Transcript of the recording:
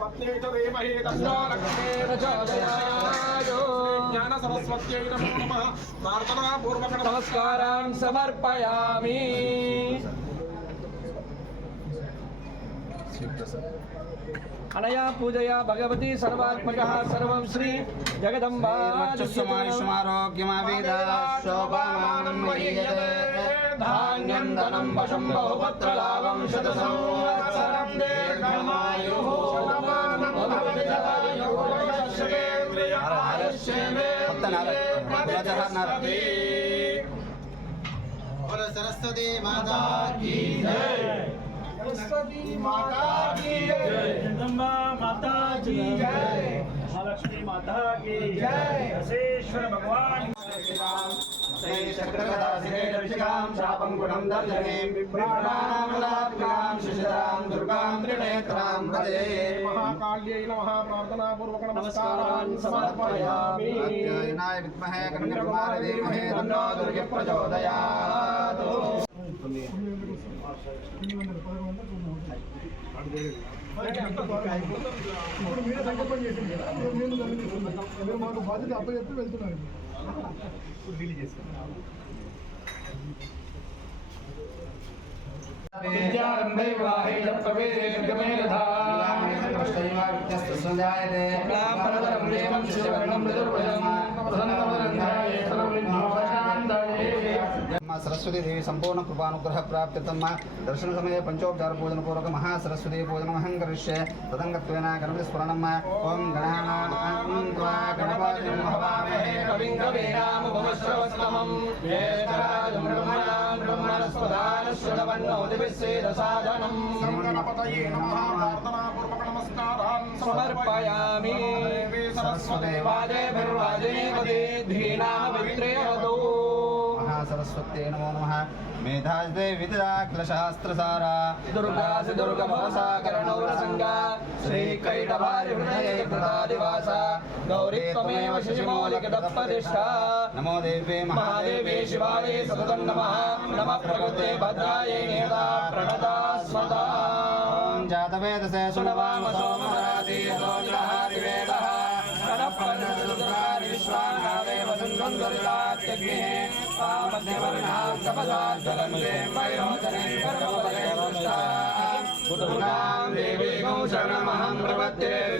पत्न्यै च धीमहि तन्नो ज्ञान सरस्वत्यै नमः प्रार्थना पूर्वक नमस्कारान् समर्पयामि। अनया पूजया भगवती सर्वात्मकः सर्वं श्री जगदम्बा धान्यं धनं पशुं बहुपत्रलाभं शतसंवत्सरं सरस्वती माता की सरस्वती माता की जय जगदम्बा माता की जय महालक्ष्मी माता की जय। बसेश्वर भगवान चक्रगदासिरेषिकां शापं गुणं दर्शनीं बिभ्राणामलात्मिकां शिशिरां दुर्गां त्रिनेत्रां भजे महाकाल्यै नमः प्रार्थना पूर्वक नमस्कारान् समर्पयामि कात्यायनाय विद्महे कन्याकुमारी धीमहि तन्नो दुर्गे प्रचोदयात् ఇప్పుడు మీరే సంకల్పం చేసింది కదా ఇప్పుడు మేము దాన్ని తీసుకున్నాం మీరు మాకు బాధ్యత అప్పచెప్పి వెళ్తున్నారు सरस्वती देवी संपूर्ण कृपानुग्रह प्राप्त्यर्थम दर्शन समय पंचोपचार पूजन पूर्वक महासरस्वती पूजनम अहं करिष्ये गणपति ओम गणानां సర్వసమం వేదరాజ బ్రహ్మణా బ్రహ్మణస్వదానశ్రుతవన్నోదిభిశ్చేదసాధనం సంగణపతయే నమః ప్రార్థనాపూర్వక నమస్కారాన్ సమర్పయామి. సరస్వతే వాజేభిర్వాజేమదే ధీనామవిత్రేవదో సరస్వత్యై నమో నమః. మేధాజ్దే విదిదాక్లశాస్త్రసారా దుర్గాసి विद्याक्लशास्त्रसारा दुर्गासि दुर्गभवसाकरणौरसङ्गा श्रीकैटभारिहृदये कृतादिवासा गौरी त्वमेव शशिमौलिकदप्रतिष्ठा नमो देवे महादेवे शिवाय सततं नमः नमः प्रकृते भद्रायै नेता प्रणता स्वदा ॐ जातवेदसे सुनवाम सोमराति यतोजनहारिवेदः शरणमहं प्रपद्ये